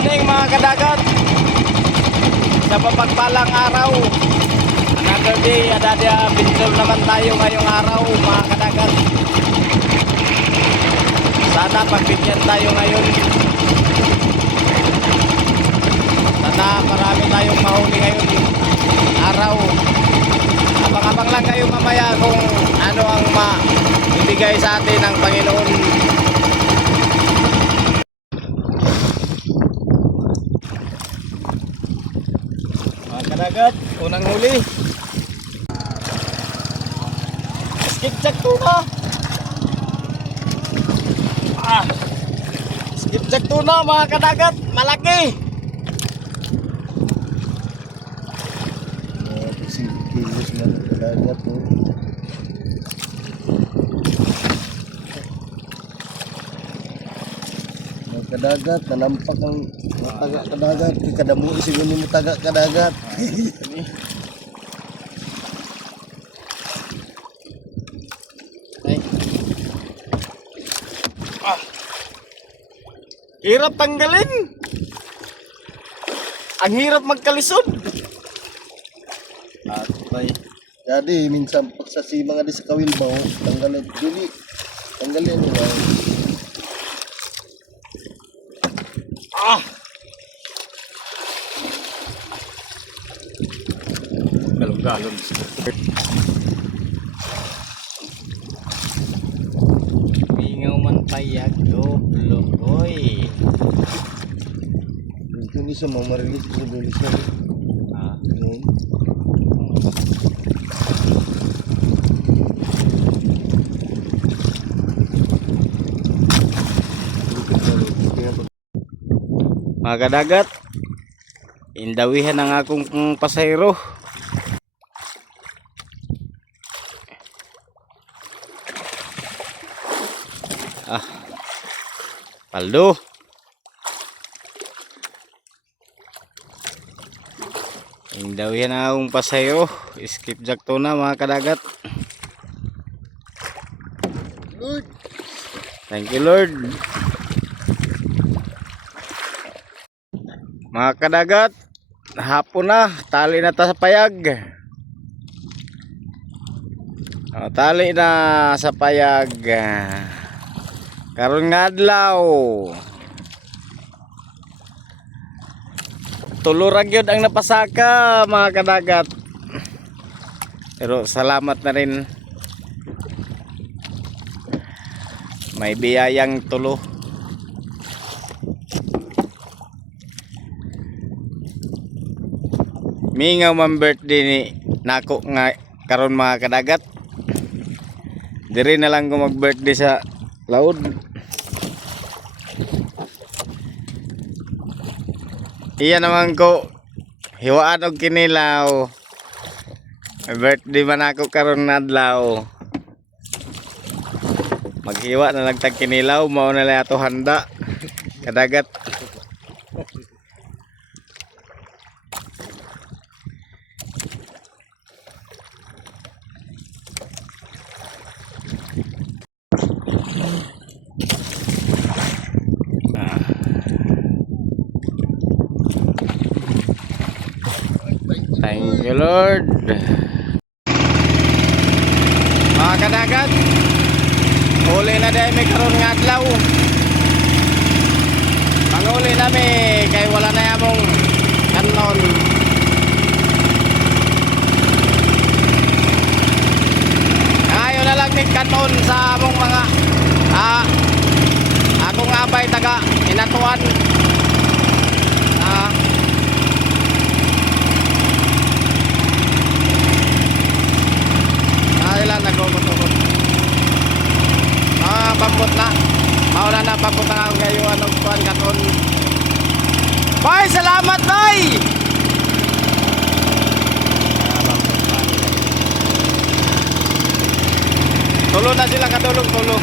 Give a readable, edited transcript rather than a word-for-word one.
morning mga kadagat. Sa mapagpalang araw, another day, adadya pintor naman tayo ngayong araw mga kadagat. Sana pagbigyan tayo ngayon. Sana marami tayong mahuli ngayon araw. Abang-abang lang kayo mamaya kung ano ang maibigay sa atin ng Panginoon. Mga kadagat, unang huli. Skipjack tuna. Skipjack tuna mga kadagat, malaki. Kilos na kadagat po. Mga kadagat, nalampak ang taga kadagat. Kadamo siguro mo taga kadagat. Hirap tanggalin. Ang hirap magkalisod. Atay. Jadi minsan pagsasima nga di sa kawil ba, tanggalin dili. Tanggalin mo. Galong-galong. Mingaw man payag loy. Ito ni sa mamarilis sa dulis na. Mga kadagat, indawihan ang akong pasayro. Paldo. Indawihan ang akong pasayro. Skipjack tuna mga kadagat. Lord. Thank you Lord. Mga kadagat, hapon na, tali na ta sa payag. Tali na sa payag. Karon nga adlaw. Tulurag yun ang napasaka mga kadagat. Pero salamat na rin. May biyayang tulo. Mingaw man birthday ni nako nga karon mga kadagat. Diri na lang ko mag birthday sa laod. Iya naman ko hiwaan og kinilaw. May birthday man ako karon na adlaw. Maghiwa na lang tag kinilaw, mao na lang ato handa. Kadagat. Thank you Lord. Mga kadagat, huli na dahil may karon nga adlaw. Manghuli nami kay wala na yamong kanon. Ayaw na lang ni kanon sa among mga akong abay taga inatuan. Ilan nagugod-ugod. Pambot na. Mauna na pambot na ako ngayon anong kuhan katon. Bye! Salamat, bye! Tulo na sila kadulong tulo.